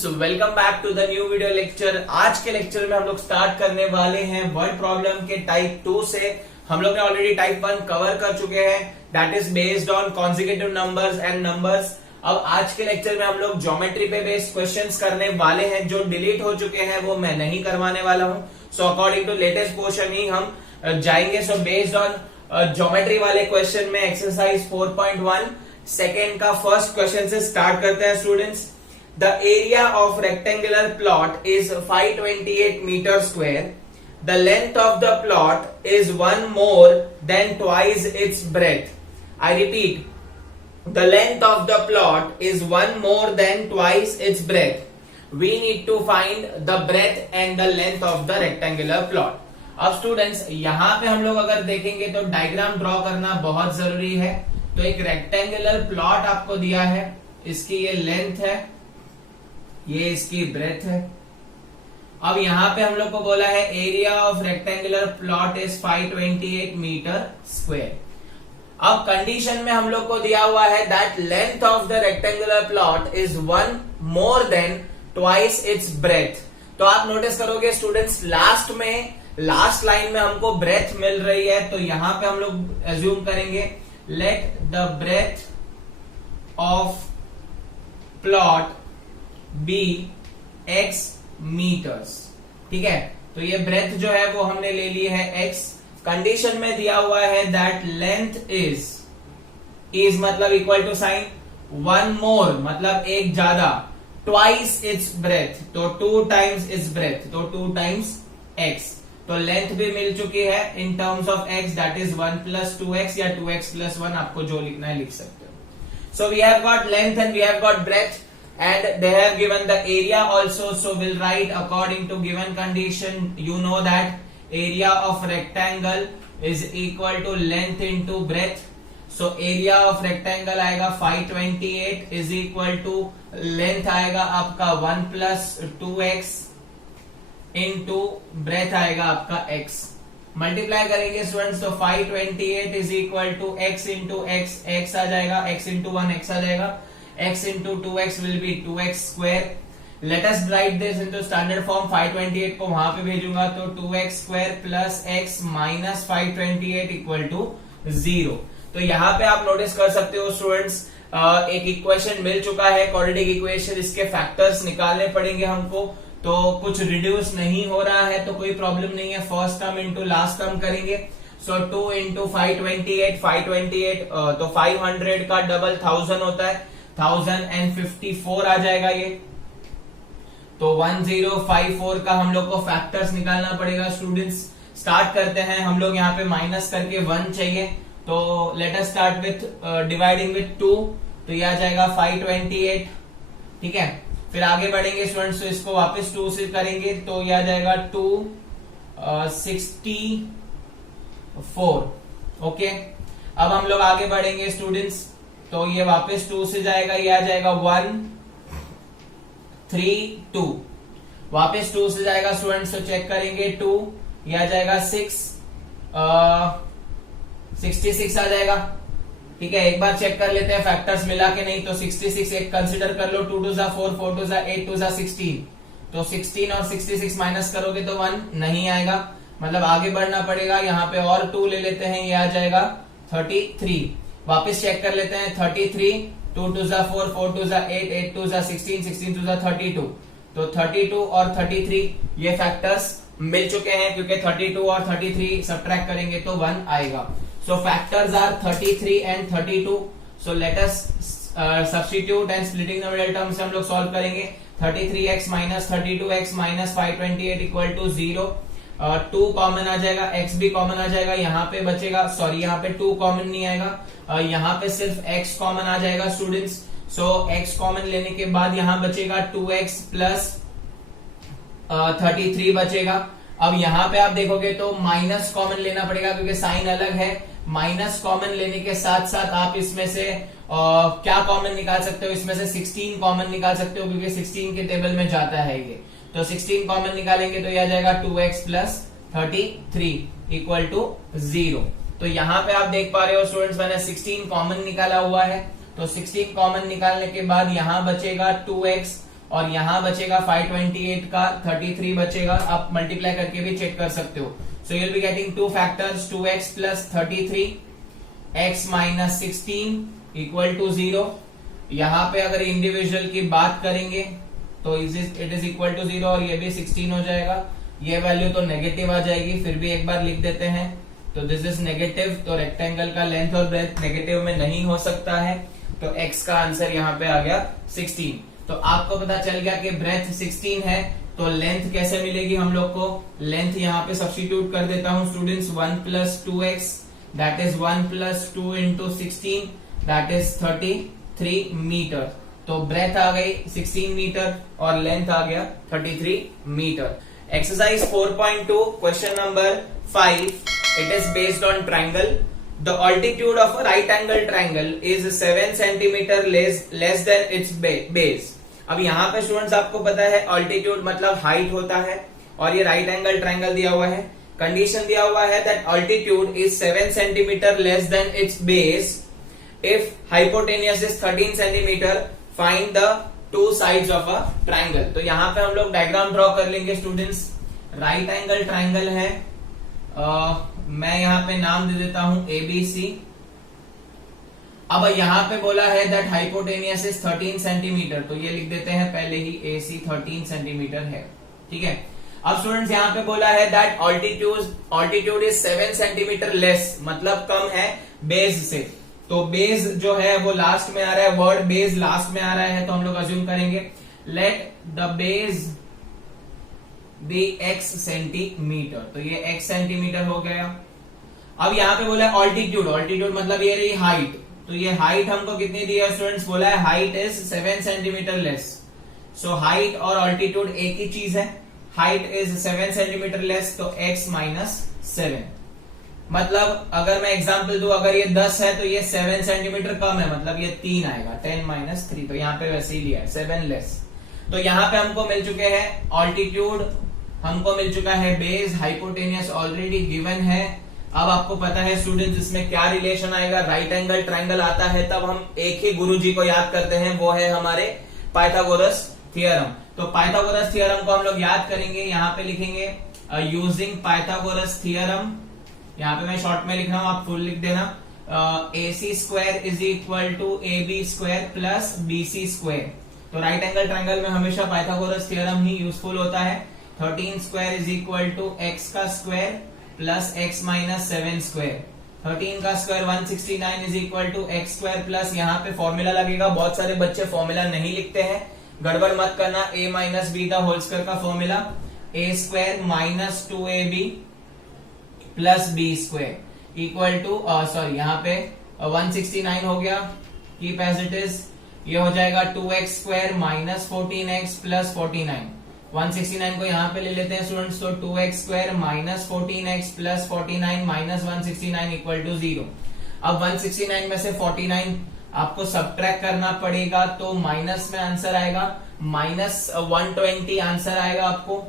Students, welcome back to the new video lecture. आज के lecture में हम लोग स्टार्ट करने वाले हैं वर्ड प्रॉब्लम के टाइप 2 से। हम लोग ने ऑलरेडी टाइप 1 कवर कर चुके हैं, that is based on consecutive numbers and numbers. अब आज के लेक्चर में हम लोग ज्योमेट्री पे बेस्ड क्वेश्चंस करने वाले हैं। जो डिलीट हो चुके हैं वो मैं नहीं करवाने वाला हूं। So according to latest portion ही हम जाएंगे। सो बेस्ड ऑन ज्योमेट्री वाले क्वेश्चन में एक्सरसाइज 4.1 सेकेंड का फर्स्ट क्वेश्चन से स्टार्ट करते हैं students. The area of rectangular plot is 528 meters square. The length of the plot is one more than twice its breadth. I repeat, the length of the plot is one more than twice its breadth. We need to find the breadth and the length of the rectangular plot. अब students यहाँ पे हम लोग अगर देखेंगे तो diagram draw करना बहुत जरूरी है। तो एक रेक्टेंगुलर प्लॉट आपको दिया है, इसकी ये लेंथ है, ये इसकी ब्रेथ है। अब यहाँ पे हम लोग को बोला है area of rectangular plot is 528 metre square. अब कंडीशन में हम लोग को दिया हुआ है that length of the rectangular plot is one more than twice its breadth. तो आप नोटिस करोगे स्टूडेंट्स, लास्ट लाइन में हमको ब्रेथ मिल रही है, तो यहां पे हम लोग एज्यूम करेंगे let the breadth of plot be x metres. ठीक है, तो ये ब्रेथ जो है वो हमने ले ली है x। कंडीशन में दिया हुआ है दैट लेंथ इज मतलब equal to sign one more मतलब एक ज्यादा, ट्वाइस इट्स ब्रेथ तो टू टाइम्स इट्स ब्रेथ तो टू टाइम्स x। तो लेंथ भी मिल चुकी है in terms of x, that is 1 + 2x या 2x + 1, आपको जो लिखना है लिख सकते हो। So we have got length and we have got breadth and they have given the area also, so we'll write according to given condition. You know that area of rectangle is equal to length into breadth. So area of rectangle आएगा 528 is equal to length आएगा आपका 1 + 2x into breadth आएगा आपका x। Multiply करेंगे students तो 528 is equal to x into x, x आ जाएगा, x into 1 x आ जाएगा, x into 2x will be 2x square. Let us write this into standard form. 528 को वहां पे भेजूंगा तो 2x square plus x minus 528 equal to 0। तो यहाँ पे आप नोटिस कर सकते हो स्टूडेंट्स, एक इक्वेशन मिल चुका है, क्वाड्रेटिक इक्वेशन। इसके फैक्टर्स निकालने पड़ेंगे हमको, तो कुछ रिड्यूस नहीं हो रहा है तो कोई प्रॉब्लम नहीं है। First term into last term करेंगे। सो 2 into 528 तो 500 का डबल 1000 होता है, 1054 आ जाएगा ये। तो 1054 का हम लोग को फैक्टर्स निकालना पड़ेगा स्टूडेंट्स। स्टार्ट करते हैं हम लोग, यहाँ पे माइनस करके 1 चाहिए, तो let us start with dividing with 2। तो ये आ जाएगा 528। ठीक है, फिर आगे बढ़ेंगे स्टूडेंट्स, तो इसको वापस 2 से करेंगे तो ये आ जाएगा 264। ओके, अब हम लोग आगे बढ़ेंगे स्टूडेंट्स, तो ये वापस 2 से जाएगा, ये आ जाएगा 132। वापस 2 से जाएगा स्टूडेंट्स, तो चेक करेंगे 2, ये आ जाएगा 66 आ जाएगा। ठीक है, एक बार चेक कर लेते हैं फैक्टर्स मिला के नहीं, तो 66 एक कंसिडर कर लो, 2 2 जा 4, 4 2 जा 8, 2 जा 16। तो 16 और 66 माइनस करोगे तो 1 नहीं आएगा, मतलब आगे बढ़ना पड़ेगा। यहाँ पे और 2 ले लेते हैं, ये आ जाएगा 33। वापस चेक कर लेते हैं 33, 2 2 जा 4, 4 2 जा 8, 8 2 जा 16, 16 2 जा 32। तो 32 और 33 ये फैक्टर्स मिल चुके हैं, क्योंकि 32 और 33 सब्ट्रैक्ट करेंगे तो 1 आएगा। So factors are 33 and 32। So let us substitute and splitting the middle term से हम लोग सॉल्व करेंगे। 33x minus 32x minus 528 equal to 0। 2 कॉमन आ जाएगा, x भी कॉमन आ जाएगा, यहाँ पे बचेगा, सॉरी यहाँ पे 2 कॉमन नहीं आएगा, यहाँ पे सिर्फ x कॉमन आ जाएगा स्टूडेंट्स। सो x कॉमन लेने के बाद यहाँ बचेगा 2x प्लस 33 बचेगा। अब यहाँ पे आप देखोगे तो माइनस कॉमन लेना पड़ेगा, क्योंकि साइन अलग है। माइनस कॉमन लेने के साथ साथ आप इसमें से क्या कॉमन निकाल सकते हो, इसमें से 16 कॉमन निकाल सकते हो, क्योंकि 16 के टेबल में जाता है ये। तो 16 कॉमन निकालेंगे तो यह आ जाएगा 2x प्लस 33 इक्वल टू 0। तो यहाँ पे आप देख पा रहे हो स्टूडेंट्स, मैंने 16 कॉमन निकाला हुआ है। तो 16 कॉमन निकालने के बाद यहाँ बचेगा 2x, और यहाँ बचेगा 528 का 33 बचेगा, आप मल्टीप्लाई करके भी चेक कर सकते हो। So you will be getting two factors 2x plus 33 x minus 16 equal to 0। यहाँ पे अगर इंडिविजुअल की बात करेंगे तो इट इज इक्वल टू 0 और ये भी 16 हो जाएगा। ये वैल्यू तो नेगेटिव आ जाएगी, फिर भी एक बार लिख देते हैं। तो दिस इज नेगेटिव, तो रेक्टेंगल का लेंथ और ब्रेथ नेगेटिव में नहीं हो सकता है, तो x का आंसर यहाँ पे आ गया 16। तो आपको पता चल गया कि ब्रेथ 16 है, तो लेंथ कैसे मिलेगी हम लोग को। लेंथ यहाँ पे सब्स्टिट्यूट कर देता हूँ students, 1 plus 2x that is 1 plus 2 into 16 that is 33 metre. तो ब्रेथ आ गई 16 मीटर और लेंथ आ गया 33 metre. Exercise 4.2 question number 5, it is based on triangle. The altitude of a right angle triangle is 7 centimeter less than its base। अब यहाँ पे students आपको पता है altitude मतलब हाइट होता है, और ये राइट एंगल ट्राइंगल दिया हुआ है। कंडीशन दिया हुआ है that altitude is 7 centimeter less than its base if hypotenuse is 13 centimeter, find the two sides of a triangle। तो यहाँ पे हम लोग डायग्राम ड्रॉ कर लेंगे स्टूडेंट्स। राइट एंगल ट्राइंगल है, मैं यहाँ पे नाम दे देता हूं ABC। अब यहाँ पे बोला है दैट हाइपोटेनियस इज 13 सेंटीमीटर, तो ये लिख देते हैं पहले ही AC 13 सेंटीमीटर है, ठीक है। अब स्टूडेंट्स यहाँ पे बोला है that altitude is 7 centimetre less, मतलब कम है बेस से। तो बेस जो है वो लास्ट में आ रहा है, वर्ड बेस लास्ट में आ रहा है, तो हम लोग अज्यूम करेंगे let the base be x centimetre, तो ये x सेंटीमीटर हो गया। अब यहाँ पे बोला है ऑल्टीट्यूड, ऑल्टीट्यूड मतलब ये रही हाइट, तो ये हाइट हमको कितनी दी है स्टूडेंट्स, बोला है height is 7 centimetre less. So height और ऑल्टीट्यूड एक ही चीज है, हाइट इज 7 सेंटीमीटर लेस, तो x माइनस 7। मतलब अगर मैं एग्जाम्पल दूं, अगर ये 10 है तो ये 7 सेंटीमीटर कम है, मतलब ये 3 आएगा, 10 माइनस 3, तो यहाँ पे वैसे ही लिया है 7 लेस। तो यहाँ पे हमको मिल चुके हैं ऑल्टीट्यूड, हमको मिल चुका है बेस, हाइपोटेनियस ऑलरेडी गिवन है। अब आपको पता है स्टूडेंट्स इसमें क्या रिलेशन आएगा, राइट एंगल ट्राइंगल आता है तब हम एक ही गुरुजी को याद करते हैं, वो है हमारे पाइथागोरस थ्योरम। तो पाइथागोरस थ्योरम को हम लोग याद करेंगे, यहाँ पे लिखेंगे यूजिंग पाइथागोरस थ्योरम। यहाँ पे मैं शॉर्ट में लिख रहा हूं, आप फुल लिख देना। AC square is equal to AB square plus BC square. तो राइट एंगल ट्राइंगल में हमेशा पाइथागोरस थ्योरम ही यूजफुल होता है। 13 square is equal to x का square plus x minus 7 square. 13 का square 169 is equal to x square plus, यहाँ पे फॉर्मूला लगेगा, बहुत सारे बच्चे फॉर्मूला नहीं लिखते हैं, गड़बड़ मत करना। a minus B the whole square का formula a square minus 2ab plus B square equal to sorry यहाँ पे 169 हो गया, कीप एज इट इज। ये हो जाएगा 2x square minus 14x plus 49। 169 को यहाँ पे ले लेते हैं स्टूडेंट्स, तो 2x square minus 14x plus 49 minus 169 equal to 0। अब 169 में से 49 आपको सब्ट्रैक्ट करना पड़ेगा, तो माइनस में आंसर आएगा माइनस 120 आंसर आएगा आपको,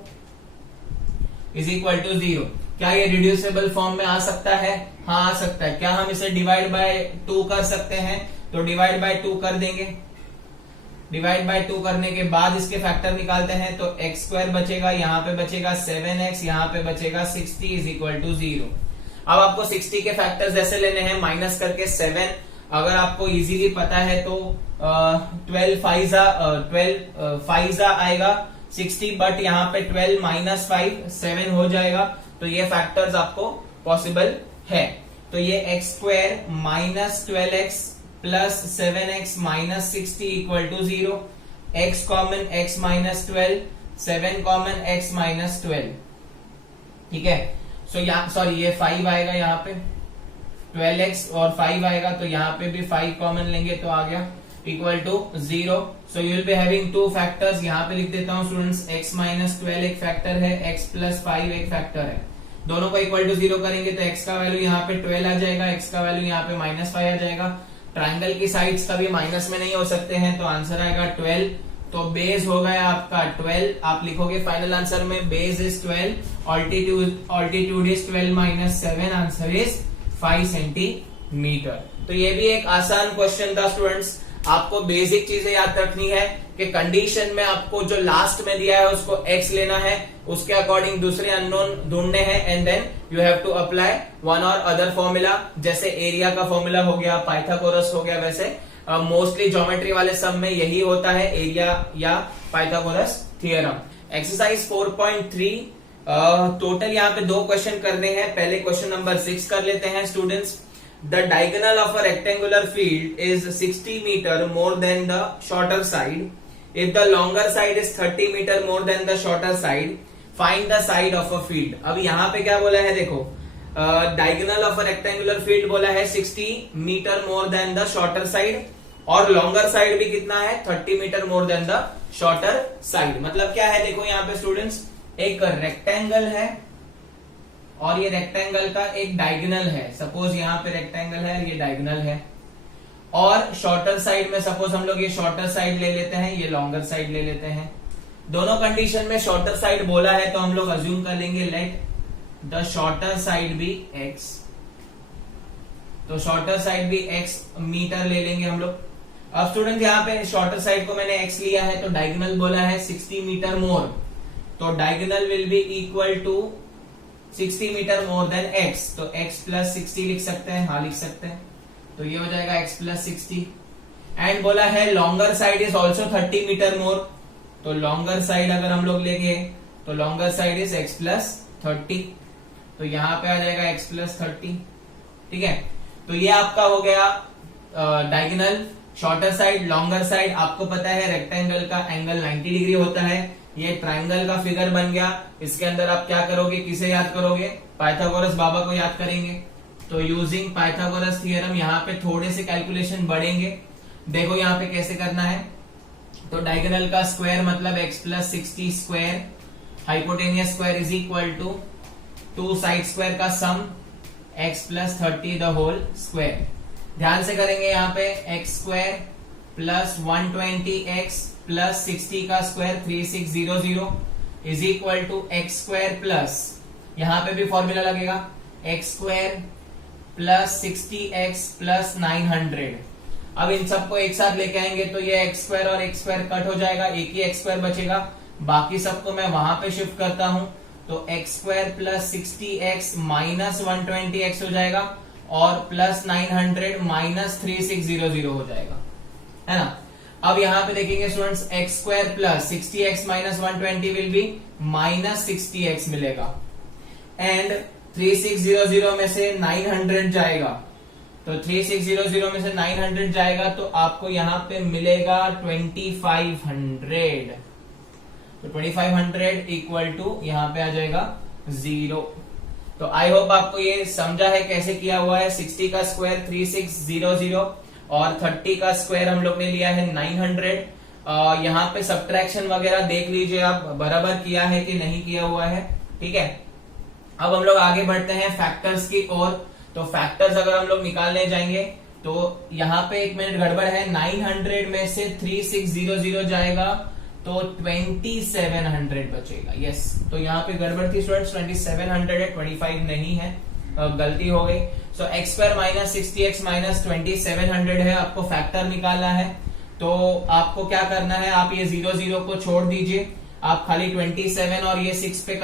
इज इक्वल टू 0। क्या ये रिड्यूसेबल फॉर्म में आ सकता है? हाँ आ सकता है। क्या हम इसे डिवाइड बाय 2 कर सकते हैं? तो डिवाइड बाय 2 कर देंगे। डिवाइड बाय 2 करने के बाद इसके फैक्टर निकालते हैं, तो x स्क्वायर बचेगा, यहाँ पे बचेगा 7x, यहाँ पे बचेगा 60 इज इक्वल टू 0। अब आपको 60 के फैक्टर्स ऐसे लेने हैं, माइनस करके 7। अगर आपको इजीली पता है तो 12 फाइजा आएगा 60, बट यहाँ पे 12 माइनस 5 7 हो जाएगा, तो ये फैक्टर्स आपको पॉसिबल है। तो ये x square minus 12x plus 7x minus 60 equal to 0। x common x minus 12, 7 common x minus 12, ठीक है। सो यहाँ सॉरी ये 5 आएगा, यहाँ पे 12x और 5 आएगा, तो यहाँ पे भी 5 कॉमन लेंगे तो आ गया equal to 0। So you will be having 2 factors. यहाँ पे लिख देता हूँ स्टूडेंट्स, x माइनस 12 एक फैक्टर है, x प्लस 5 एक फैक्टर है। दोनों को इक्वल टू 0 करेंगे तो x का वैल्यू यहाँ पे 12 आ जाएगा, x का वैल्यू यहाँ पे माइनस 5 आ जाएगा। ट्राइंगल की साइड्स कभी माइनस में नहीं हो सकते हैं, तो आंसर आएगा 12। तो बेस हो गया आपका 12, आप लिखोगे फाइनल आंसर में base is 12, altitude is 12 minus 7, answer is 5 centimetre. तो ये भी एक आसान क्वेश्चन था स्टूडेंट्स। आपको बेसिक चीजें याद रखनी है कि कंडीशन में आपको जो लास्ट में दिया है उसको x लेना है, उसके अकॉर्डिंग दूसरे अननोन ढूंढने हैं, and then you have to apply one or other formula, जैसे एरिया का फॉर्मूला हो गया, पाइथागोरस हो गया। वैसे मोस्टली ज्योमेट्री वाले सब में यही होता है, एरिया या पाइथागोरस थ्योरम। एक्सरसाइज 4.3 टोटल यहाँ पे 2 क्वेश्चन करने हैं। पहले क्वेश्चन नंबर 6 कर लेते हैं students. The diagonal of a rectangular field is 60 metre more than the shorter side if the longer side is 30 metre more than the shorter side, find the side of a field. अब यहाँ पे क्या बोला है देखो, diagonal of a rectangular field बोला है 60 metre more than the shorter side, और लॉन्गर साइड भी कितना है 30 metre more than the shorter side. मतलब क्या है देखो यहाँ पे स्टूडेंट्स, एक रेक्टेंगल है और ये रेक्टेंगल का एक डायगोनल है। सपोज यहाँ पे रेक्टेंगल है, ये डायगोनल है, और शॉर्टर साइड में सपोज हम लोग ये शॉर्टर साइड ले लेते हैं, ये लॉन्गर साइड ले लेते हैं। दोनों कंडीशन में शॉर्टर साइड बोला है तो हम लोग अज्यूम कर लेंगे let the shorter side be x, तो शॉर्टर साइड भी x मीटर ले लेंगे हम लोग। अब स्टूडेंट यहाँ पे शॉर्टर साइड को मैंने x लिया है तो डायगोनल बोला है 60 मीटर मोर, तो diagonal will be equal to 60 metre more than x, तो x प्लस 60 लिख सकते हैं, हाँ लिख सकते हैं, तो ये हो जाएगा x प्लस 60। एंड बोला है longer side is also 30 metre more, तो लॉन्गर साइड अगर हम लोग लेंगे तो longer side is x plus 30, तो यहाँ पे आ जाएगा x प्लस 30। ठीक है, तो ये आपका हो गया diagonal, shorter side, longer side. आपको पता है रेक्टेंगल का एंगल 90 डिग्री होता है। ये ट्राइंगल का फिगर बन गया। इसके अंदर आप क्या करोगे, किसे याद करोगे, पाइथागोरस बाबा को याद करेंगे। तो यूजिंग पाइथागोरस थ्योरम यहाँ पे थोड़े से कैलकुलेशन बढ़ेंगे। देखो यहाँ पे कैसे करना है, तो डायगोनल का स्क्वायर मतलब x plus 60 square, hypotenuse square is equal to 2 side square का sum x plus 30 the whole square. ध्यान से करेंगे यहाँ पे x square plus 120x plus 60 का square 3600 is equal to x square plus, यहाँ पे भी फॉर्मूला लगेगा, x square plus 60x plus 900। अब इन सबको एक साथ लेके आएंगे तो ये एक्स स्क्वायर और एक्स स्क्वायर कट हो जाएगा, एक ही एक्स स्क्वायर बचेगा, बाकी सबको मैं वहां पे शिफ्ट करता हूं, तो x square plus 60x minus 120x हो जाएगा, और प्लस 900 माइनस 3600 हो जाएगा, है ना। अब यहाँ पे देखेंगे students, x square plus 60x minus 120 will be minus 60x मिलेगा, एंड 3600 में से 900 जाएगा, तो 3600 में से 900 जाएगा तो आपको यहाँ पे मिलेगा 2500, तो 2500 इक्वल टू यहाँ पे आ जाएगा 0। तो आई होप आपको ये समझा है कैसे किया हुआ है। 60 का स्क्वायर 3600 और 30 का स्क्वायर हम लोग ने लिया है 900। यहाँ पे सब्ट्रैक्शन वगैरह देख लीजिए आप, बराबर किया है कि नहीं किया हुआ है। ठीक है, अब हम लोग आगे बढ़ते हैं फैक्टर्स की ओर। तो फैक्टर्स अगर हम लोग निकालने जाएंगे तो यहाँ पे 1 मिनट गड़बड़ है, 900 में से 3600 जाएगा तो 2700 बचेगा। यस, तो यहाँ पे गड़बड़ थी स्टूडेंट्स, 2700 है, 25 नहीं है, गलती हो गई। So X square minus 60x minus 2700 है, आपको फैक्टर निकालना है। तो आपको क्या करना है, आप ये 00 को छोड़ दीजिए, आप खाली 27 और ये 6 पे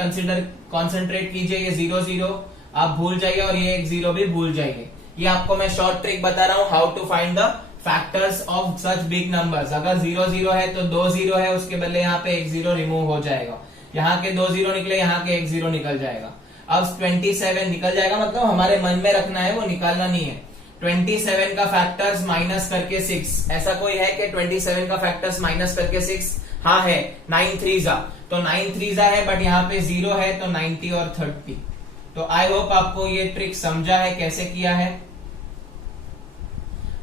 कॉन्सेंट्रेट कीजिए। ये 00 आप भूल जाइए और ये एक 0 भी भूल जाइए। ये आपको मैं शॉर्ट ट्रिक बता रहा हूं, how to find the factors of such big numbers. अगर 00 है तो 2 0 है, उसके बदले यहाँ पे एक 0 रिमूव हो जाएगा, यहाँ के 2 0 निकले, यहाँ के एक 0 निकल जाएगा। अब 27 निकल जाएगा, मतलब हमारे मन में रखना है, वो निकालना नहीं है। 27 का फैक्टर्स माइनस करके 6, ऐसा कोई है कि 27 का फैक्टर्स माइनस करके 6? हाँ है, 9 3 तो 9 3 है, बट यहाँ पे 0 है तो 90 और 30। तो आई होप आपको ये ट्रिक समझा है कैसे किया है।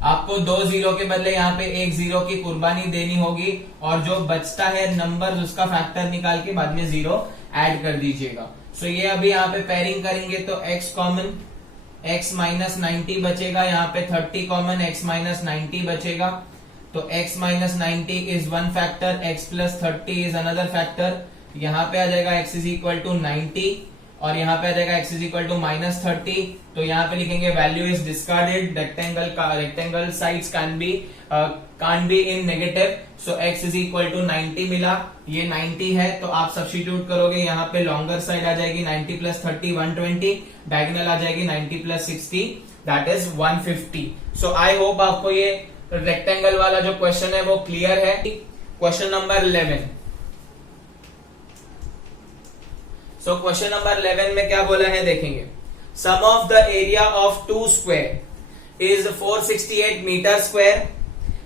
आपको 2 0 के बदले यहाँ पे एक 0 की कुर्बानी देनी होगी, और जो बचता है नंबर उसका फैक्टर निकाल के बाद में 0 ऐड कर दीजिएगा। सो ये अभी यहाँ पे पेयरिंग करेंगे तो x कॉमन, x माइनस 90 बचेगा, यहाँ पे 30 कॉमन, x माइनस 90 बचेगा, तो x minus 90 is one factor, x plus 30 is another factor. यहाँ पे आ जाएगा x इज इक्वल टू 90, और यहाँ पे आ जाएगा x इज इक्वल टू -30, तो यहाँ पे लिखेंगे value is discarded, rectangle sides can't be in negative, so x is equal to 90 मिला, ये 90 है, तो आप सब्स्टिट्यूट करोगे, यहाँ पे लॉन्गर साइड आ जाएगी 90 प्लस 30 120, डायगोनल आ जाएगी 90 plus 60 that is 150। So I hope आपको ये रेक्टेंगल वाला जो क्वेश्चन है वो क्लियर है। Question number 11। So question number 11 में क्या बोला है देखेंगे। Sum of the area of 2 square is 468 metre square,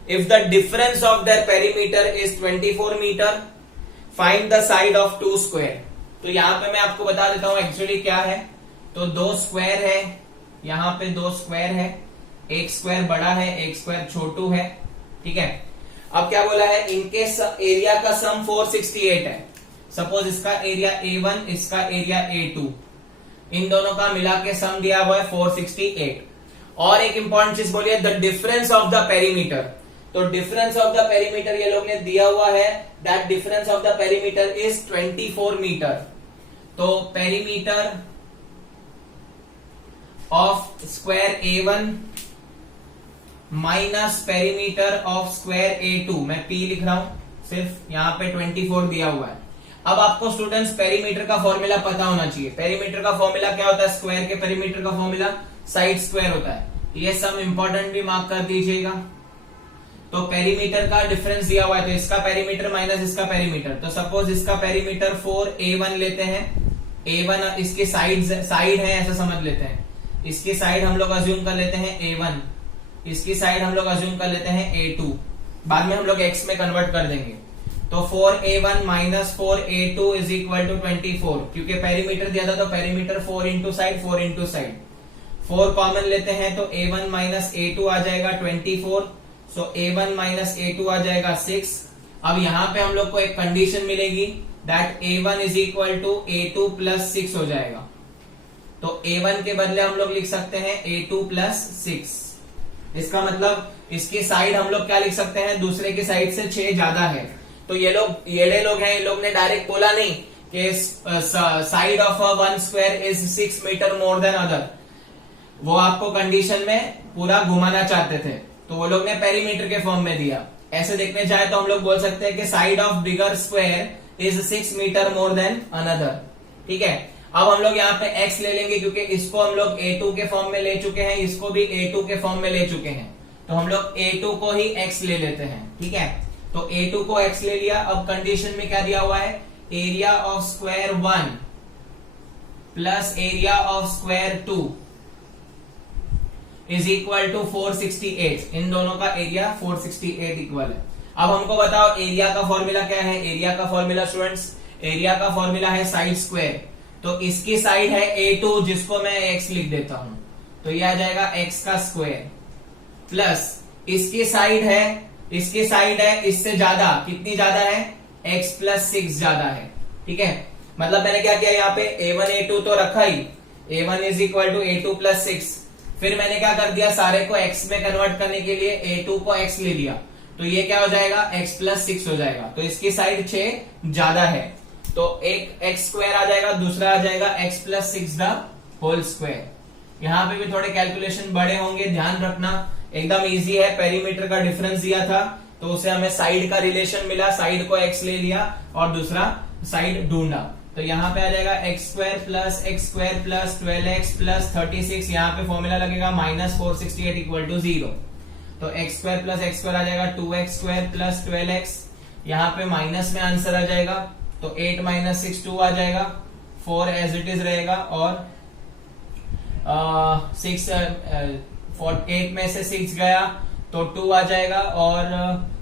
if the difference of their perimeter is 24 metre, find the side of 2 square. तो यहां पे मैं आपको बता देता हूं एक्चुअली क्या है। तो 2 स्क्वायर है, यहां पे 2 स्क्वायर है, एक स्क्वायर बड़ा है, एक स्क्वायर छोटू है, ठीक है। अब क्या बोला है, इनके एरिया का सम 468 है। सपोज इसका एरिया A1, इसका एरिया A2, इन दोनों का मिला के सम दिया हुआ है 468। और एक इंपॉर्टेंट चीज बोलिए, the difference of the perimeter. तो डिफरेंस ऑफ द पेरीमीटर ये लोग ने दिया हुआ है, that difference of the perimeter is 24 metre. तो perimeter of square A1 minus perimeter of square A2, मैं P लिख रहा हूं, सिर्फ यहां पे 24 दिया हुआ है। अब आपको स्टूडेंट्स पेरीमीटर का फॉर्मूला पता होना चाहिए। पेरीमीटर का फॉर्मूला क्या होता है, स्क्वायर के पेरीमीटर का फॉर्मूला साइड स्क्वायर होता है। ये सब इंपॉर्टेंट भी मार्क कर दीजिएगा। तो पेरीमीटर का डिफरेंस दिया हुआ है, तो इसका पेरीमीटर माइनस इसका पेरीमीटर। तो सपोज इसका पेरीमीटर 4A1 लेते हैं, A1 इसकी साइड है ऐसा समझ लेते हैं, इसकी साइड हम लोग अज्यूम कर लेते हैं A1, इसकी साइड हम लोग अज्यूम कर लेते हैं A2, बाद में हम लोग x में कन्वर्ट कर देंगे। तो 4A1 minus 4A2 is equal to 24, क्योंकि पेरीमीटर दिया था तो perimeter 4 into side 4 into side, 4 common लेते हैं तो A1 माइनस A2 आ जाएगा 24, सो A1 माइनस A2 आ जाएगा 6। अब यहां पे हम लोग को एक कंडीशन मिलेगी, that A1 is equal to A2 plus 6 हो जाएगा। तो A1 के बदले हम लोग लिख सकते हैं A2 प्लस 6। इसका मतलब इसकी साइड हम लोग क्या लिख सकते हैं, दूसरे की साइड से 6 ज्यादा है। तो ये लोग हैं, इन लोग ने डायरेक्ट बोला नहीं कि side of one square is 6 metre more than other, वो आपको कंडीशन में पूरा घुमाना चाहते थे, तो वो लोग ने पेरीमीटर के फॉर्म में दिया। ऐसे देखने जाए तो हम लोग बोल सकते हैं कि side of bigger square is 6 metre more than another, ठीक है। अब हम लोग यहाँ पे x ले लेंगे, क्योंकि इसको हम लोग A2 के फॉर्म में ले चुके हैं, इसको भी A2 के फॉर्म में ले चुके हैं, तो हम लोग A2 को ही x ले लेते हैं, ठीक है। तो A2 को x ले लिया। अब कंडीशन में क्या दिया हुआ है, area of square 1 plus area of square 2 is equal to 468। इन दोनों का एरिया 468 इक्वल है। अब हमको बताओ एरिया का फॉर्मूला क्या है। एरिया का फॉर्मूला स्टूडेंट्स, एरिया का फॉर्मूला है साइड स्क्वायर। तो इसकी साइड है A2, जिसको मैं x लिख देता हूं, तो यह आ जाएगा x का स्क्वायर, प्लस इसकी साइड है इससे ज्यादा, कितनी ज्यादा है, x प्लस 6 ज्यादा है, ठीक है। मतलब मैंने क्या किया, यहाँ पे A1 A2 तो रखा ही, A1 is equal to A2 plus 6, फिर मैंने क्या कर दिया, सारे को x में कन्वर्ट करने के लिए A2 को x ले लिया, तो ये क्या हो जाएगा, x प्लस 6 हो जाएगा। तो इसकी साइड 6 ज्यादा है, तो एक x स्क्वायर आ जाएगा, दूसरा आ जाएगा x plus 6 the whole square. यहाँ पे भी थोड़े कैलकुलेशन बड़े होंगे, ध्यान रखना, एकदम इजी है। पेरीमीटर का डिफरेंस दिया था तो उसे हमें साइड का रिलेशन मिला, साइड को x ले लिया और दूसरा साइड ढूंढा। तो यहाँ पे आ जाएगा x square plus 12x plus 36, यहाँ पे फॉर्मूला लगेगा माइनस 468 इक्वल टू 0। तो x square plus x square आ जाएगा 2x स्क्वायर प्लस 12x, यहाँ पे माइनस में आंसर आ जाएगा, तो 8 माइनस 6 2 आ जाएगा, 4 एज इट इज रहेगा, और 8 में से 6 गया तो 2 आ जाएगा, और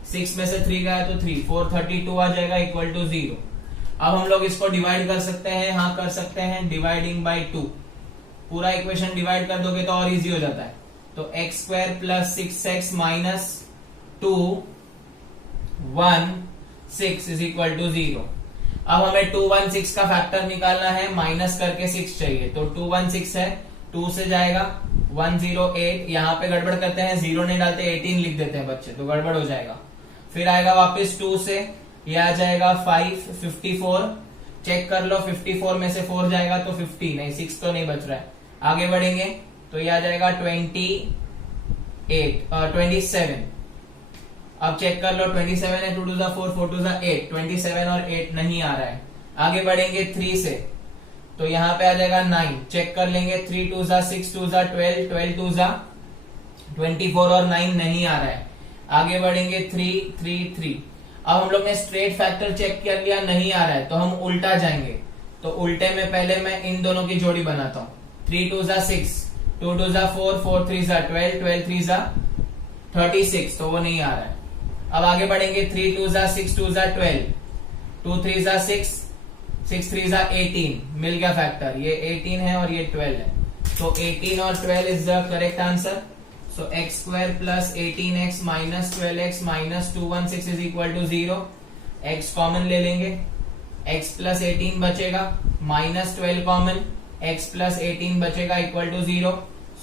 6 में से 3 गया तो 3, 432 आ जाएगा इक्वल टू 0। अब हम लोग इसको डिवाइड कर सकते हैं, हाँ कर सकते हैं, डिवाइडिंग बाई 2, पूरा इक्वेशन डिवाइड कर दोगे तो और इजी हो जाता है। तो x square plus 6x minus 2 1 6 is equal to 0। अब हमें 216 का फैक्टर निकालना है, माइनस करके 6 चाहिए, तो 216 है, 2 से जाएगा 108, यहाँ पे गड़बड़ करते हैं, 0 नहीं डालते 18 लिख देते हैं बच्चे, तो गड़बड़ हो जाएगा। फिर आएगा वापस 2 से, ये आ जाएगा 5 54, चेक कर लो 54 में से 4 जाएगा तो 50, नहीं 6 तो नहीं बच रहा है। आगे बढ़ेंगे तो ये आ जाएगा 27। अब चेक कर लो 27 है, 2 2 4 4 2 8, 27 और 8 नहीं आ रहा है। आगे बढ़ेंगे 3 से तो यहाँ पे आ जाएगा 9, चेक कर लेंगे 3 2 6 2 12, 12 2 24 और 9 नहीं आ रहा है। आगे बढ़ेंगे 3 3 3। अब हम लोग ने स्ट्रेट फैक्टर चेक कर लिया, नहीं आ रहा है तो हम उल्टा जाएंगे। तो उल्टे में पहले मैं इन दोनों की जोड़ी बनाता हूँ। 3 2 6, 2 2 4, 4 3 12, 12 3 36, तो वो नहीं आ रहा है। अब आगे बढ़ेंगे 3 2 6 2 12, 2 3 6, 6 3 18, मिल गया फैक्टर। ये 18 है और ये 12 है, तो 18 और 12 is the correct answer. So x square plus 18x minus 12x minus 216 is equal to 0. x common ले लेंगे, x plus 18 बचेगा, minus 12 कॉमन, x plus 18 बचेगा equal to 0.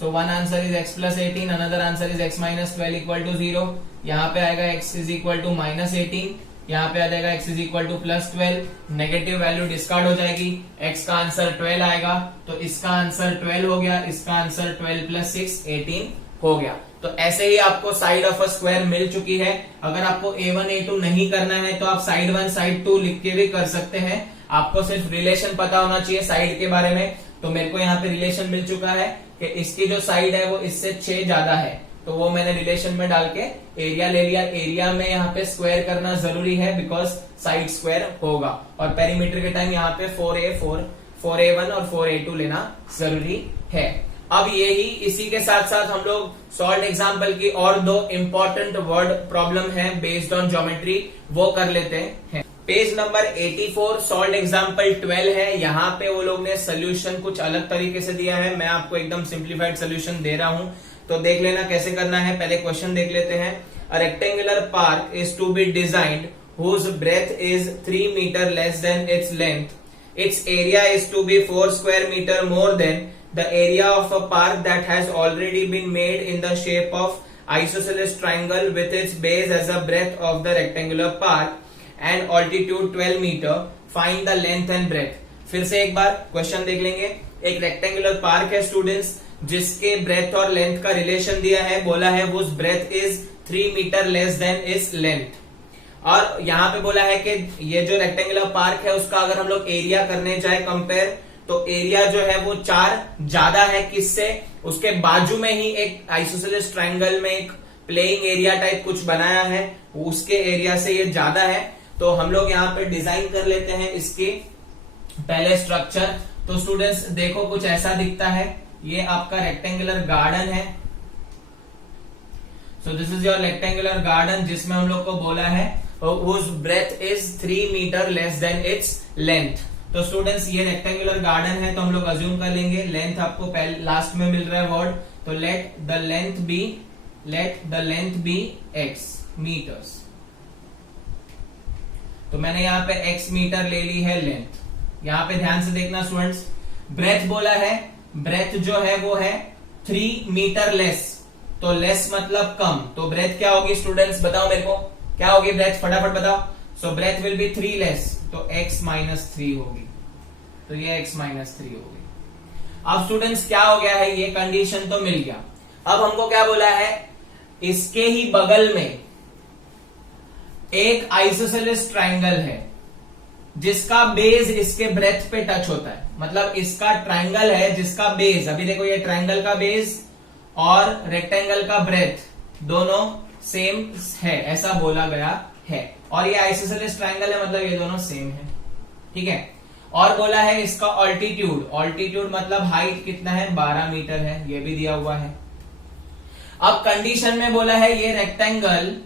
So one answer is x plus 18, another answer is x minus 12 equal to 0. यहाँ पे आएगा x is equal to minus 18, यहाँ पे आ जाएगा x is equal to plus 12, negative value discard हो जाएगी, x का आंसर 12 आएगा, तो इसका आंसर 12 हो गया, इसका आंसर 12 plus 6 18 हो गया। तो ऐसे ही आपको साइड ऑफ अ स्क्वायर मिल चुकी है। अगर आपको A1 A2 नहीं करना है तो आप साइड 1 साइड 2 लिख के भी कर सकते हैं। आपको सिर्फ रिलेशन पता होना चाहिए साइड के बारे में। तो मेरे को यहाँ पे रिलेशन मिल चुका है कि इसकी जो साइड है वो इससे 6 ज्यादा है, तो वो मैंने रिलेशन में डाल के एरिया ले लिया। एरिया में यहाँ पे स्क्वायर करना जरूरी है बिकॉज साइड स्क्वायर होगा, और पेरीमीटर के टाइम यहाँ पे 4A1 और 4A2 लेना जरूरी है। अब यही इसी के साथ साथ हम लोग सॉल्व एग्जाम्पल की और 2 इंपॉर्टेंट वर्ड प्रॉब्लम है बेस्ड ऑन ज्योमेट्री, वो कर लेते हैं। पेज नंबर 84 सॉल्व एग्जाम्पल 12 है। यहाँ पे वो लोग ने सोल्यूशन कुछ अलग तरीके से दिया है, मैं आपको एकदम सिंप्लीफाइड सोल्यूशन दे रहा हूँ, तो देख लेना कैसे करना है। पहले क्वेश्चन देख लेते हैं। A rectangular park is to be designed whose breadth is 3 meter less than its length. Its area is to be 4 square meter more than the area of a park that has already been made in the shape of isosceles triangle with its base as a breadth of the rectangular park and altitude 12 meter. Find the length and breadth. फिर से एक बार question देख लेंगे। एक rectangular park है students, जिसके breadth और length का रिलेशन दिया है, बोला है वो breadth is 3 metre less than इस लेंथ। और यहाँ पे बोला है कि ये जो रेक्टेंगुलर पार्क है उसका अगर हम लोग एरिया करने जाए कंपेयर, तो एरिया जो है वो 4 ज्यादा है किससे, उसके बाजू में ही एक आइसोसेलेस ट्रायंगल में एक प्लेइंग एरिया टाइप कुछ बनाया है, उसके एरिया से ये ज्यादा है। तो हम लोग यहाँ पे डिजाइन कर लेते हैं इसकी पहले स्ट्रक्चर। तो स्टूडेंट्स देखो कुछ ऐसा दिखता है, ये आपका रेक्टेंगुलर गार्डन है। So this is your rectangular garden जिसमें हम लोग को बोला है whose breadth is 3 meter less than its length। तो स्टूडेंट्स ये रेक्टेंगुलर गार्डन है, तो हम लोग अज्यूम कर लेंगे लेंथ आपको लास्ट में मिल रहा है वर्ड, तो let the length be x metres. तो मैंने यहाँ पे x मीटर ले ली है लेंथ। यहाँ पे ध्यान से देखना स्टूडेंट्स, ब्रेथ बोला है, ब्रेथ जो है वो है 3 मीटर लेस, तो लेस मतलब कम, तो ब्रेथ क्या होगी स्टूडेंट्स बताओ मेरे को, क्या होगी ब्रेथ फटाफट बताओ। सो ब्रेथ विल बी 3 लेस, तो x माइनस 3 होगी, तो ये x माइनस 3 होगी। अब स्टूडेंट्स क्या हो गया है, ये कंडीशन तो मिल गया। अब हमको क्या बोला है, इसके ही बगल में एक आइसोसेलेस ट्रायंगल है जिसका बेस इसके ब्रेथ पे टच होता है, मतलब इसका ट्रायंगल है जिसका बेस, अभी देखो ये ट्रायंगल का बेस और रेक्टेंगल का ब्रेथ दोनों सेम है ऐसा बोला गया है, और ये आइसोसेलेस ट्रायंगल है मतलब ये दोनों सेम है, ठीक है। और बोला है इसका ऑल्टीट्यूड, ऑल्टीट्यूड मतलब हाइट कितना है 12 मीटर है, ये भी दिया हुआ है। अब कंडीशन में बोला है ये रेक्टेंगल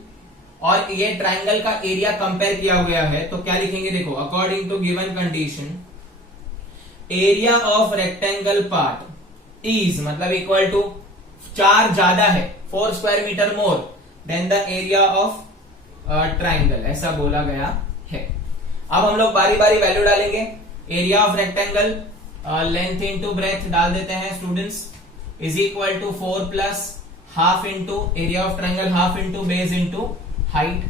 और ये ट्रायंगल का एरिया कंपेयर किया हुआ है, तो क्या लिखेंगे देखो, according to given condition area of rectangle part is मतलब इक्वल टू 4 ज्यादा है 4 square metre more than the area of triangle, ऐसा बोला गया है। अब हम लोग बारी बारी वैल्यू डालेंगे। Area of rectangle length into breadth डाल देते हैं students, is equal to 4 plus half into area of triangle half into base into height.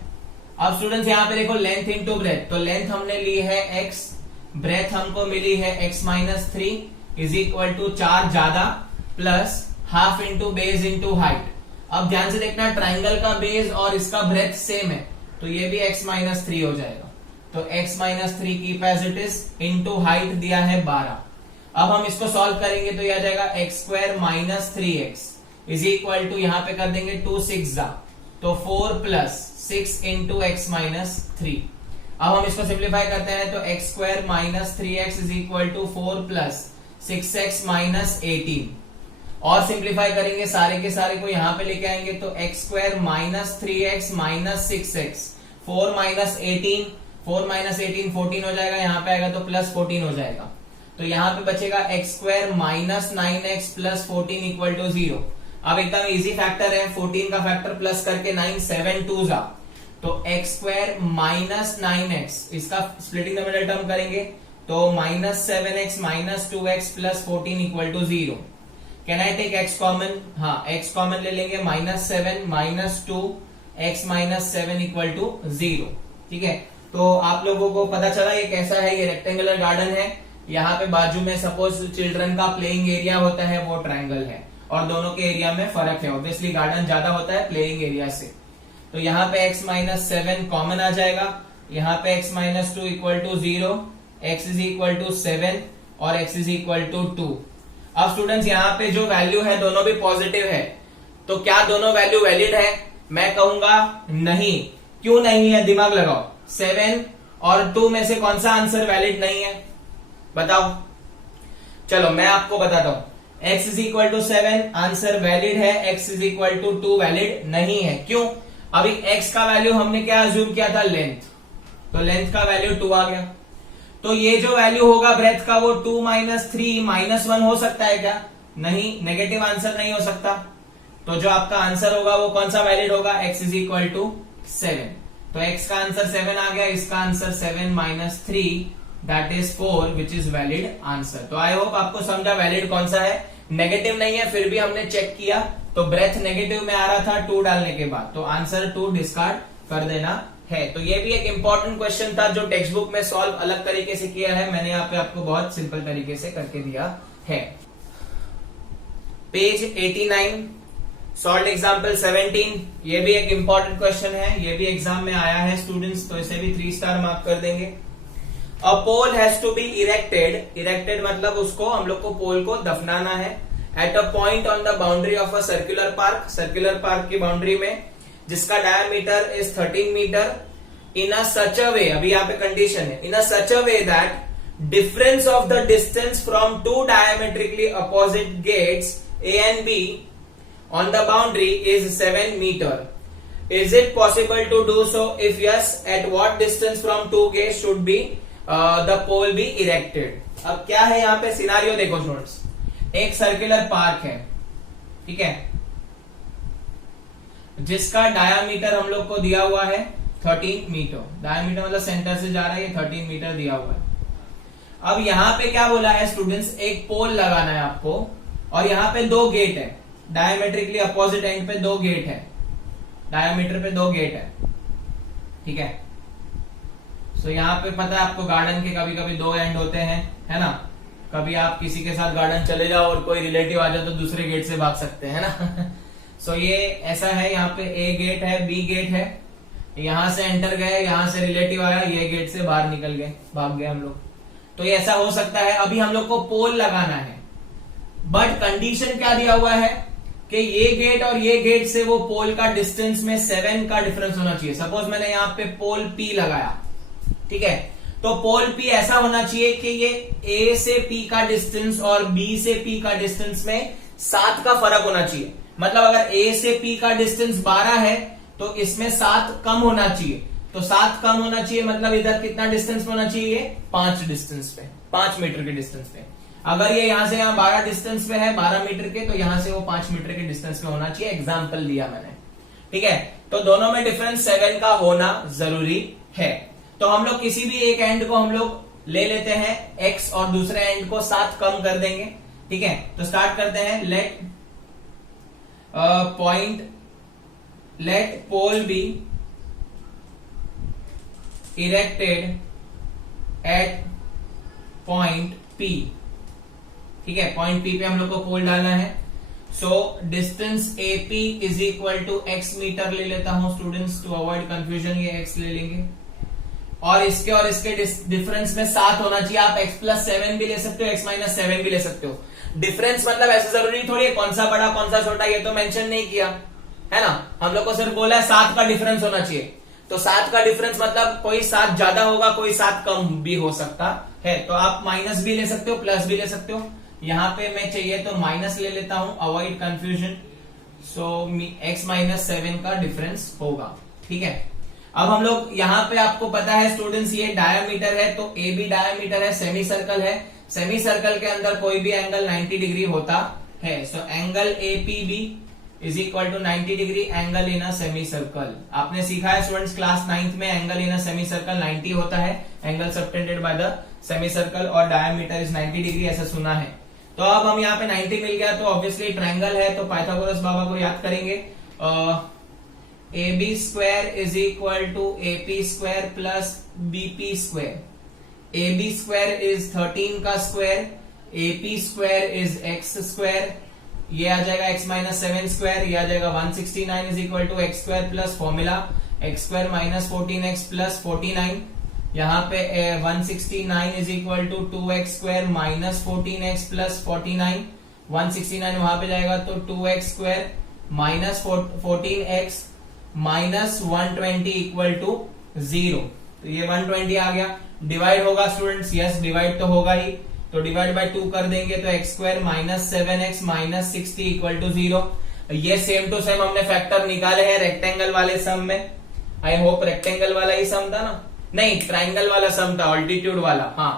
अब स्टूडेंट्स यहाँ पे देखो लेंथ इंटू ब्रेथ, तो लेंथ हमने ली है x, ब्रेथ हमको मिली है x minus 3 is equal to 4 ज्यादा plus half into base into height. अब ध्यान से देखना, ट्राइंगल का बेस और इसका ब्रेथ सेम है, तो ये भी x माइनस 3 हो जाएगा। तो x minus 3 keep as it is into height दिया है 12। अब हम इसको सॉल्व करेंगे तो यह आ जाएगा x square minus 3x is equal to, यहां पे कर देंगे 2 6 जा, तो 4 प्लस 6 इंटू एक्स माइनस 3। अब हम इसको सिंप्लीफाई करते हैं तो x square minus 3x is equal to 4 plus 6x minus 18। और सिंप्लीफाई करेंगे सारे के सारे को यहां पे लेके आएंगे तो x square minus 3x minus 6x, 4 minus 18, 4 minus 18 14 हो जाएगा, यहां पे आएगा तो प्लस 14 हो जाएगा। तो यहां पे बचेगा x square minus 9x plus 14 equal to 0। अब एकदम इजी फैक्टर है, 14 का फैक्टर प्लस करके 9 7 2 जा, तो एक्स स्क्वायर माइनस 9x, इसका स्प्लिटिंग द मिडल टर्म करेंगे तो minus 7x minus 2x plus 14 equal to 0। Can I take x common? हाँ, x कॉमन ले लेंगे, minus 7 minus 2 x minus 7 equal to 0। ठीक है, तो आप लोगों को पता चला ये कैसा है। ये रेक्टेंगुलर गार्डन है, यहाँ पे बाजू में सपोज चिल्ड्रन का प्लेइंग एरिया होता है, वो ट्रायंगल है, और दोनों के एरिया में फर्क है। ऑब्वियसली गार्डन ज्यादा होता है प्लेइंग एरिया से। तो यहाँ पे x माइनस 7 कॉमन आ जाएगा, यहाँ पे x minus 2 equal to 0, x is equal to 7 और x इज इक्वल टू 2। अब स्टूडेंट्स यहाँ पे जो वैल्यू है दोनों भी पॉजिटिव है, तो क्या दोनों वैल्यू वैलिड है? मैं कहूंगा नहीं। क्यों नहीं है? दिमाग लगाओ। 7 और 2 में से कौन सा आंसर वैलिड नहीं है? बताओ। चलो मैं आपको बताता हूं। x is equal to 7 answer valid है, x is equal to 2 valid नहीं है। क्यों? अभी x का वैल्यू हमने क्या अज्यूम किया था? लेंथ। तो लेंथ का वैल्यू 2 आ गया, तो ये जो वैल्यू होगा ब्रेथ का वो 2 माइनस 3 माइनस 1 हो सकता है क्या? नहीं, नेगेटिव आंसर नहीं हो सकता। तो जो आपका आंसर होगा वो कौन सा वैलिड होगा? x is equal to 7। तो x का आंसर 7 आ गया, इसका answer 7 minus 3 that is 4 which is valid answer. तो आई होप आपको समझा वैलिड कौन सा है। नेगेटिव नहीं है, फिर भी हमने चेक किया तो ब्रेथ नेगेटिव में आ रहा था 2 डालने के बाद, तो आंसर 2 डिस्कार्ड कर देना है। तो ये भी एक इंपॉर्टेंट क्वेश्चन था जो टेक्स्ट बुक में सॉल्व अलग तरीके से किया है, मैंने यहाँ पे आपको बहुत सिंपल तरीके से करके दिया है। पेज 89 सॉल्व एग्जाम्पल 17, ये भी एक इंपॉर्टेंट क्वेश्चन है, ये भी एग्जाम में आया है स्टूडेंट्स, तो इसे भी 3 स्टार मार्क कर देंगे। A pole has to be erected, erected मतलब उसको हम लोग को पोल को दफनाना है, at a point on the boundary of a circular park, circular park की बाउंड्री में, जिसका diameter is 13 metre, in a such a way, अभी यहाँ पे कंडीशन है, in a such a way that difference of the distance from 2 diametrically opposite gates A and B on the boundary is 7 meter. Is it possible to do so? If yes, at what distance from 2 gates should be the pole be erected? अब क्या है यहाँ पे scenario देखो students, एक circular park है, ठीक है, जिसका डायामीटर हम लोग को दिया हुआ है 13 मीटर। डायामीटर मतलब सेंटर से जा रहा है, ये 13 मीटर दिया हुआ है। अब यहाँ पे क्या बोला है स्टूडेंट्स, एक पोल लगाना है आपको, और यहाँ पे 2 गेट है, डायमेट्रिकली अपोजिट एंड पे 2 गेट है, डायमीटर पे 2 गेट है, ठीक है। सो यहाँ पे पता है आपको गार्डन के कभी कभी 2 एंड होते हैं, है ना। कभी आप किसी के साथ गार्डन चले जाओ और कोई रिलेटिव आ जाए तो दूसरे गेट से भाग सकते हैं ना। सो ये ऐसा है, यहाँ पे A गेट है, B गेट है, यहां से एंटर गए, यहां से रिलेटिव आया, ये गेट से बाहर निकल गए, भाग गए हम लोग। तो ये ऐसा हो सकता है। अभी हम लोग को पोल लगाना है, बट कंडीशन क्या दिया हुआ है कि ये गेट और ये गेट से वो पोल का डिस्टेंस में 7 का डिफरेंस होना चाहिए। सपोज मैंने यहाँ पे पोल P लगाया, ठीक है, तो पोल P ऐसा होना चाहिए कि ये A से P का डिस्टेंस और B से P का डिस्टेंस में 7 का फर्क होना चाहिए। मतलब अगर A से P का डिस्टेंस 12 है तो इसमें 7 कम होना चाहिए, तो 7 कम होना चाहिए, मतलब इधर कितना डिस्टेंस में होना चाहिए? 5 डिस्टेंस पे, 5 मीटर के डिस्टेंस पे। अगर ये यहां से यहां 12 डिस्टेंस पे है, 12 मीटर के, तो यहां से वो 5 मीटर के डिस्टेंस पे होना चाहिए। एग्जाम्पल दिया मैंने, ठीक है। तो दोनों में डिफरेंस 7 का होना जरूरी है। तो हम लोग किसी भी एक एंड को हम लोग ले लेते हैं x और दूसरे एंड को 7 कम कर देंगे, ठीक है। तो स्टार्ट करते हैं। Let pole be erected at point P, ठीक है, पॉइंट P पे हम लोग को पोल डालना है। So distance AP is equal to x metre ले लेता हूं स्टूडेंट्स, टू अवॉइड कंफ्यूजन ये x ले लेंगे, और इसके डिफरेंस में 7 होना चाहिए। आप x+7 भी ले सकते हो, x-7 भी ले सकते हो। डिफरेंस मतलब ऐसे जरूरी थोड़ी है कौन सा बड़ा कौन सा छोटा, ये तो मेंशन नहीं किया है ना, हम लोग को सिर्फ बोला है 7 का डिफरेंस होना चाहिए। तो 7 का डिफरेंस मतलब कोई 7 ज्यादा होगा, कोई 7 कम भी हो सकता है। तो आप माइनस भी ले सकते हो, प्लस भी ले सकते हो। यहाँ पे मैं चाहिए तो माइनस ले लेता हूं, अवॉइड कंफ्यूजन। सो x-7 का डिफरेंस होगा, ठीक है। अब हम लोग यहाँ पे आपको पता है स्टूडेंट्स ये डायमीटर है, तो ए बी डायमीटर है, सेमी सर्कल है। सेमी सर्कल के अंदर कोई भी एंगल 90 डिग्री होता है। So angle APB is equal to 90 degree angle in a semi circle. आपने सीखा है स्टूडेंट्स क्लास 9th में angle in a semi circle 90 होता है, angle subtended by the semi circle, और डायमीटर इज 90 डिग्री, ऐसा सुना है। तो अब हम यहाँ पे 90 मिल गया, तो ऑब्वियसली ट्रायंगल है, तो पाइथागोरस बाबा को याद करेंगे। AB square is equal to AP square plus BP square. AB square is 13 का square, AP square is x square, ये आ जाएगा x-7 स्क्वायर, ये आ जाएगा 169 is equal to x square plus formula x square minus 14x plus 49। यहाँ पे 169 is equal to 2x square minus 14x plus 49। 169 वहां पे जाएगा तो 2x square minus 14x minus 120 equal to 0। तो ये 120 आ गया। डिवाइड होगा स्टूडेंट्स, यस डिवाइड तो होगा ही, तो डिवाइड बाय 2 कर देंगे तो x square minus 7x minus 60 equal to 0। ये सेम टू सेम हमने फैक्टर निकाले हैं रेक्टेंगल वाले सम में। आई होप रेक्टेंगल वाला ही सम था ना, नहीं ट्राइंगल वाला सम था, ऑल्टीट्यूड वाला। हाँ,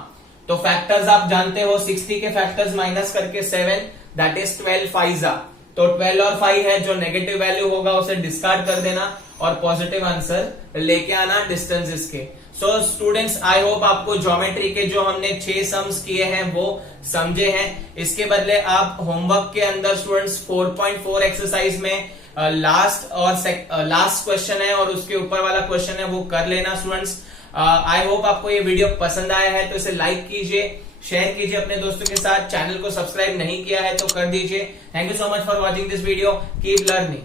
तो फैक्टर्स आप जानते हो, 60 के फैक्टर्स माइनस करके 7, दैट इज 12 5 तो 12 और 5 है, जो नेगेटिव वैल्यू होगा उसे डिस्कार्ड कर देना और पॉजिटिव आंसर लेके आना डिस्टेंस इसके। सो स्टूडेंट्स आई होप आपको ज्योमेट्री के जो हमने 6 सम्स किए हैं वो समझे हैं। इसके बदले आप होमवर्क के अंदर स्टूडेंट्स 4.4 एक्सरसाइज में लास्ट क्वेश्चन है और उसके ऊपर वाला क्वेश्चन है वो कर लेना स्टूडेंट्स। आई होप आपको ये वीडियो पसंद आया है, तो इसे लाइक कीजिए, शेयर कीजिए अपने दोस्तों के साथ। चैनल को सब्सक्राइब नहीं किया है तो कर दीजिए। Thank you so much for watching this video, keep learning.